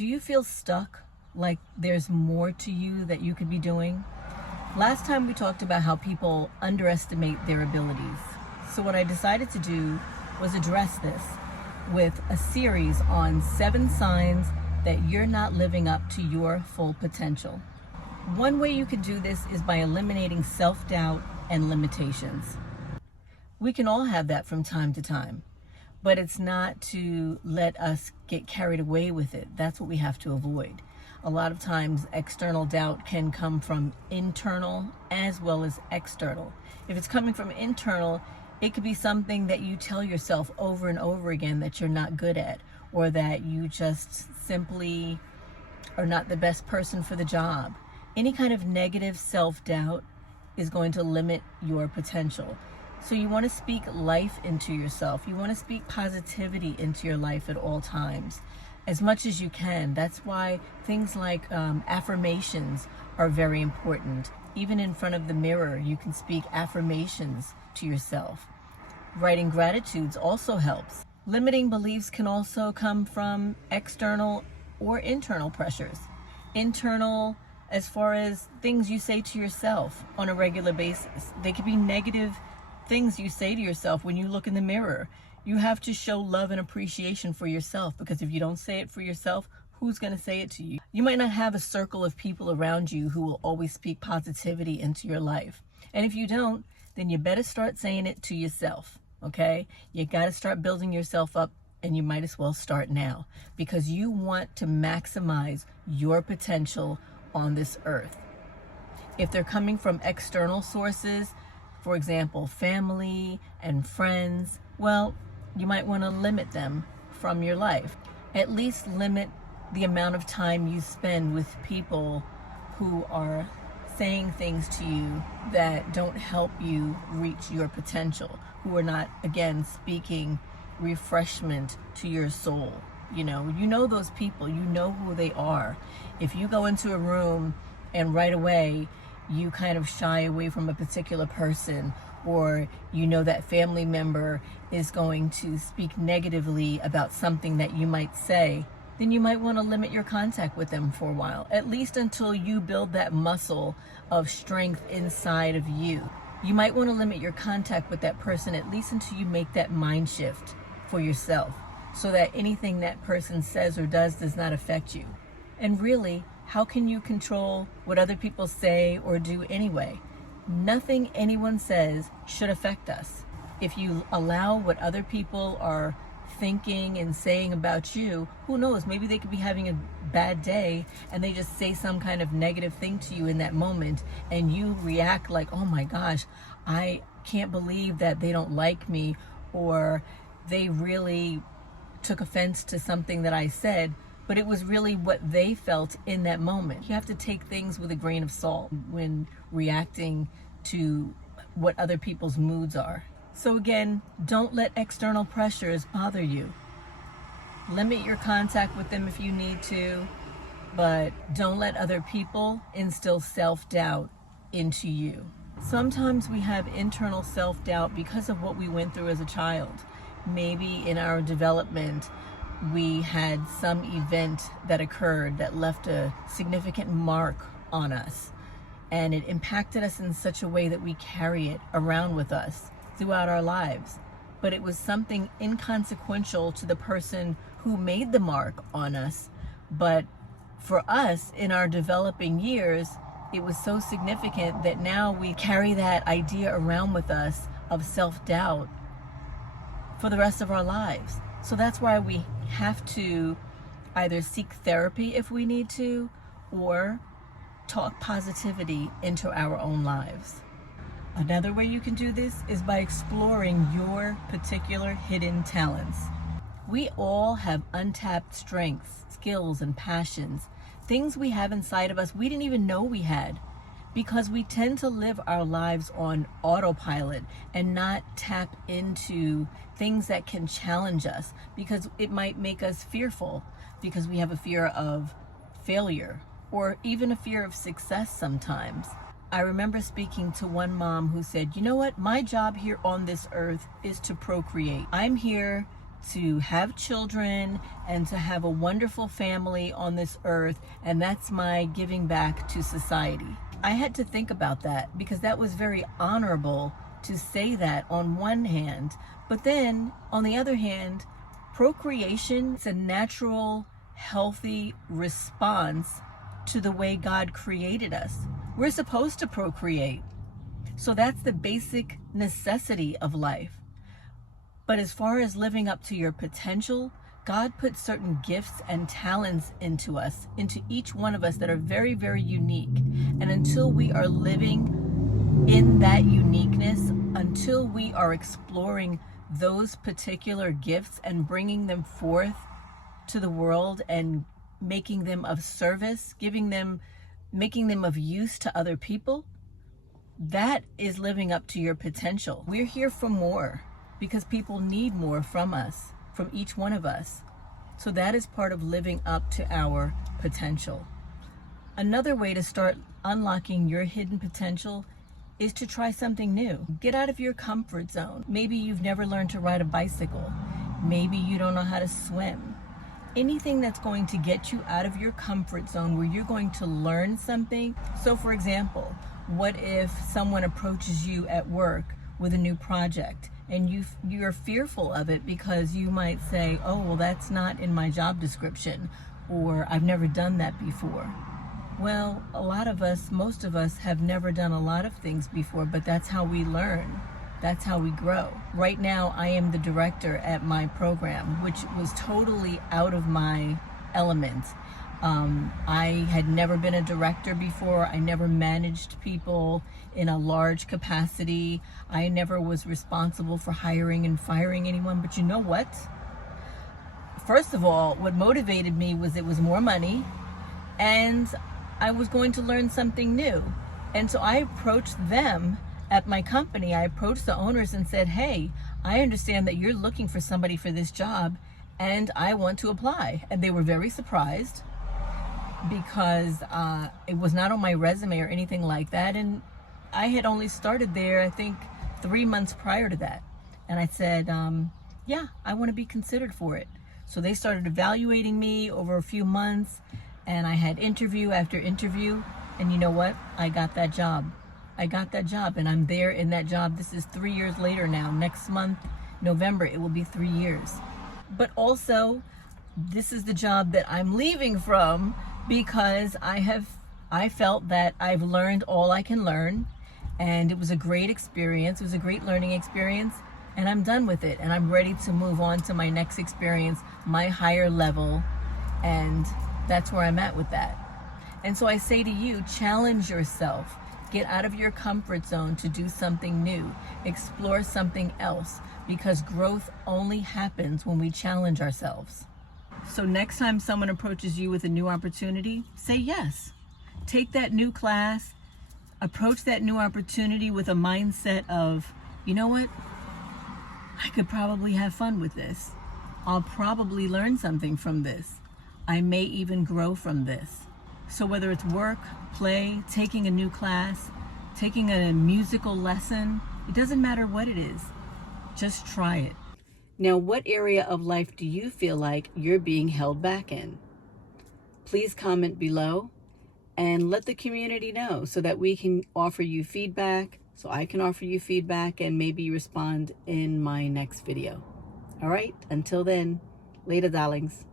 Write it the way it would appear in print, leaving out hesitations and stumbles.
Do you feel stuck? Like there's more to you that you could be doing? Last time we talked about how people underestimate their abilities. So what I decided to do was address this with a series on 7 signs that you're not living up to your full potential. One way you could do this is by eliminating self-doubt and limitations. We can all have that from time to time, but it's not to let us get carried away with it. That's what we have to avoid. A lot of times external doubt can come from internal as well as external. If it's coming from internal, it could be something that you tell yourself over and over again that you're not good at, or that you just simply are not the best person for the job. Any kind of negative self-doubt is going to limit your potential. So you want to speak life into yourself. You want to speak positivity into your life at all times, as much as you can. That's why things like affirmations are very important. Even in front of the mirror, you can speak affirmations to yourself. Writing gratitudes also helps. Limiting beliefs can also come from external or internal pressures. Internal, as far as things you say to yourself on a regular basis. They could be negative things you say to yourself when you look in the mirror. You have to show love and appreciation for yourself, because if you don't say it for yourself, who's going to say it to you? You might not have a circle of people around you who will always speak positivity into your life. And if you don't, then you better start saying it to yourself, okay? You got to start building yourself up, and you might as well start now, because you want to maximize your potential on this earth. If they're coming from external sources, for example, family and friends, well, you might want to limit them from your life. At least limit the amount of time you spend with people who are saying things to you that don't help you reach your potential, who are not, again, speaking refreshment to your soul. You know those people, you know who they are. If you go into a room and right away you kind of shy away from a particular person, or you know that family member is going to speak negatively about something that you might say, then you might want to limit your contact with them for a while, at least until you build that muscle of strength inside of you. You might want to limit your contact with that person at least until you make that mind shift for yourself, so that anything that person says or does not affect you. And really, how can you control what other people say or do anyway? Nothing anyone says should affect us. If you allow what other people are thinking and saying about you, who knows, maybe they could be having a bad day and they just say some kind of negative thing to you in that moment, and you react like, oh my gosh, I can't believe that they don't like me, or they really took offense to something that I said, but it was really what they felt in that moment. You have to take things with a grain of salt when reacting to what other people's moods are. So again, don't let external pressures bother you. Limit your contact with them if you need to, but don't let other people instill self-doubt into you. Sometimes we have internal self-doubt because of what we went through as a child. Maybe in our development, we had some event that occurred that left a significant mark on us, and it impacted us in such a way that we carry it around with us throughout our lives. But it was something inconsequential to the person who made the mark on us. But for us, in our developing years, it was so significant that now we carry that idea around with us of self-doubt for the rest of our lives. So that's why we have to either seek therapy if we need to, or talk positivity into our own lives. Another way you can do this is by exploring your particular hidden talents. We all have untapped strengths, skills, and passions, things we have inside of us we didn't even know we had, because we tend to live our lives on autopilot and not tap into things that can challenge us, because it might make us fearful, because we have a fear of failure or even a fear of success sometimes. I remember speaking to one mom who said, you know what, my job here on this earth is to procreate. I'm here to have children and to have a wonderful family on this earth, and that's my giving back to society. I had to think about that because that was very honorable to say that on one hand, but then on the other hand, procreation is a natural, healthy response to the way God created us. We're supposed to procreate. So that's the basic necessity of life. But as far as living up to your potential, God put certain gifts and talents into us, into each one of us, that are very, very unique. And until we are living in that uniqueness, until we are exploring those particular gifts and bringing them forth to the world and making them of service, making them of use to other people, that is living up to your potential. We're here for more because people need more from us, from each one of us. So that is part of living up to our potential. Another way to start unlocking your hidden potential is to try something new. Get out of your comfort zone. Maybe you've never learned to ride a bicycle. Maybe you don't know how to swim. Anything that's going to get you out of your comfort zone where you're going to learn something. So for example, what if someone approaches you at work with a new project and you're fearful of it because you might say, oh, well, that's not in my job description, or I've never done that before. Well, a lot of us, most of us have never done a lot of things before, but that's how we learn. That's how we grow. Right now, I am the director at my program, which was totally out of my element. I had never been a director before. I never managed people in a large capacity. I never was responsible for hiring and firing anyone. But you know what? First of all, what motivated me was it was more money, and I was going to learn something new. And so I approached them at my company. I approached the owners and said, hey, I understand that you're looking for somebody for this job, and I want to apply. And they were very surprised because it was not on my resume or anything like that. And I had only started there, I think, 3 months prior to that. And I said, yeah, I want to be considered for it. So they started evaluating me over a few months, and I had interview after interview. And you know what? I got that job. I got that job, and I'm there in that job. This is 3 years later now. Next month, November, it will be 3 years. But also, this is the job that I'm leaving from because I felt that I've learned all I can learn, and it was a great experience. It was a great learning experience, and I'm done with it. And I'm ready to move on to my next experience, my higher level, and that's where I'm at with that. And so I say to you, challenge yourself. Get out of your comfort zone to do something new. Explore something else, because growth only happens when we challenge ourselves. So next time someone approaches you with a new opportunity, say yes. Take that new class, approach that new opportunity with a mindset of, you know what? I could probably have fun with this. I'll probably learn something from this. I may even grow from this. So whether it's work, play, taking a new class, taking a musical lesson, it doesn't matter what it is. Just try it. Now, what area of life do you feel like you're being held back in? Please comment below and let the community know so that we can offer you feedback, so I can offer you feedback and maybe respond in my next video. All right, until then, later, darlings.